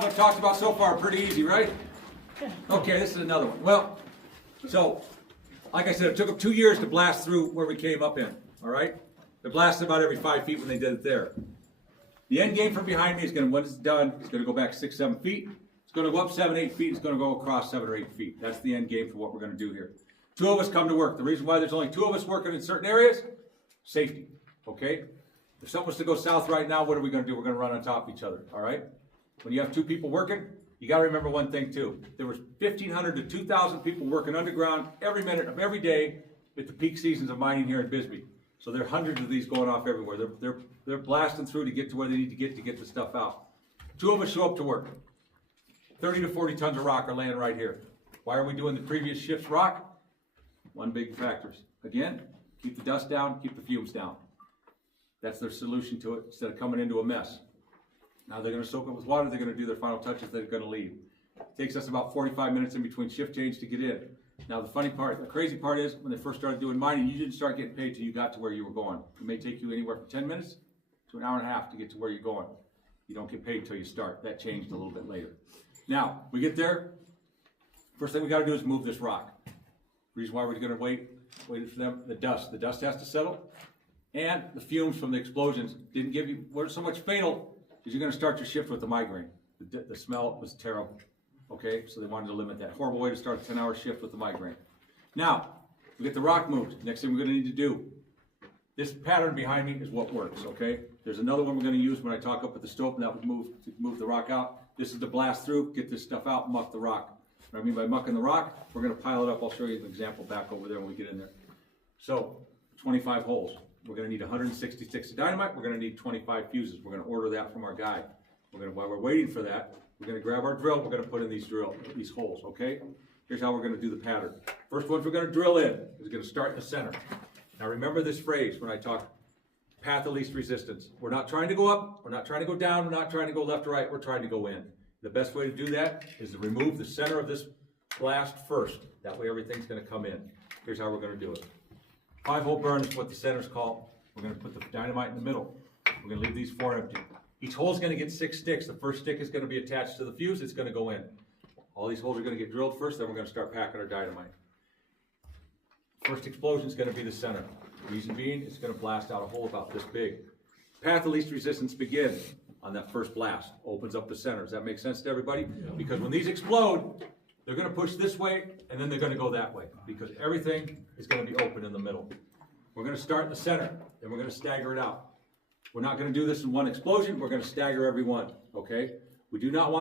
jobs I've talked about so far are pretty easy, right? Okay, this is another one. Well, so, like I said, it took them 2 years to blast through where we came up in, all right? They blasted about every 5 feet when they did it there. The end game from behind me is going to, when it's done, it's going to go back 6, 7 feet. It's going to go up 7, 8 feet. It's going to go across 7 or 8 feet. That's the end game for what we're going to do here. 2 of us come to work. The reason why there's only 2 of us working in certain areas, safety, okay? If something was to go south right now, what are we going to do? We're going to run on top of each other, all right? When you have 2 people working, you got to remember one thing too. There was 1,500 to 2,000 people working underground every minute of every day at the peak seasons of mining here in Bisbee. So there are hundreds of these going off everywhere. They're blasting through to get to where they need to get the stuff out. 2 of us show up to work. 30 to 40 tons of rock are laying right here. Why are we doing the previous shift's rock? One big factor. Again, keep the dust down, keep the fumes down. That's their solution to it instead of coming into a mess. Now they're going to soak it with water. They're going to do their final touches. They're going to leave. It takes us about 45 minutes in between shift change to get in. Now the funny part, the crazy part is when they first started doing mining, you didn't start getting paid till you got to where you were going. It may take you anywhere from 10 minutes to an hour and a half to get to where you're going. You don't get paid till you start. That changed a little bit later. Now, we get there. First thing we got to do is move this rock. Reason why we're going to wait for them, the dust. The dust has to settle. And the fumes from the explosions didn't give you, weren't so much fatal, is you're going to start your shift with the migraine. The smell was terrible. Okay, so they wanted to limit that. Horrible way to start a 10-hour shift with the migraine. Now, we get the rock moved. Next thing we're going to need to do, this pattern behind me is what works, okay? There's another one we're going to use when I talk up at the stope, and that would move the rock out. This is to blast through, get this stuff out, muck the rock. What I mean by mucking the rock, we're going to pile it up. I'll show you an example back over there when we get in there. So, 25 holes. We're going to need 160 sticks of dynamite. We're going to need 25 fuses. We're going to order that from our guy. While we're waiting for that, we're going to grab our drill. We're going to put in these holes, okay? Here's how we're going to do the pattern. First ones we're going to drill in is going to start in the center. Now remember this phrase when I talk path of least resistance. We're not trying to go up. We're not trying to go down. We're not trying to go left or right. We're trying to go in. The best way to do that is to remove the center of this blast first. That way everything's going to come in. Here's how we're going to do it. 5-hole burn is what the center's called. We're going to put the dynamite in the middle. We're going to leave these 4 empty. Each hole is going to get 6 sticks. The first stick is going to be attached to the fuse. It's going to go in. All these holes are going to get drilled first, then we're going to start packing our dynamite. First explosion is going to be the center. Reason being, it's going to blast out a hole about this big. Path of least resistance begins on that first blast. Opens up the center. Does that make sense to everybody? Because when these explode, they're going to push this way, and then they're going to go that way. Because everything is going to be open in the middle. We're going to start in the center, then we're going to stagger it out. We're not going to do this in one explosion. We're going to stagger every one, okay? We do not want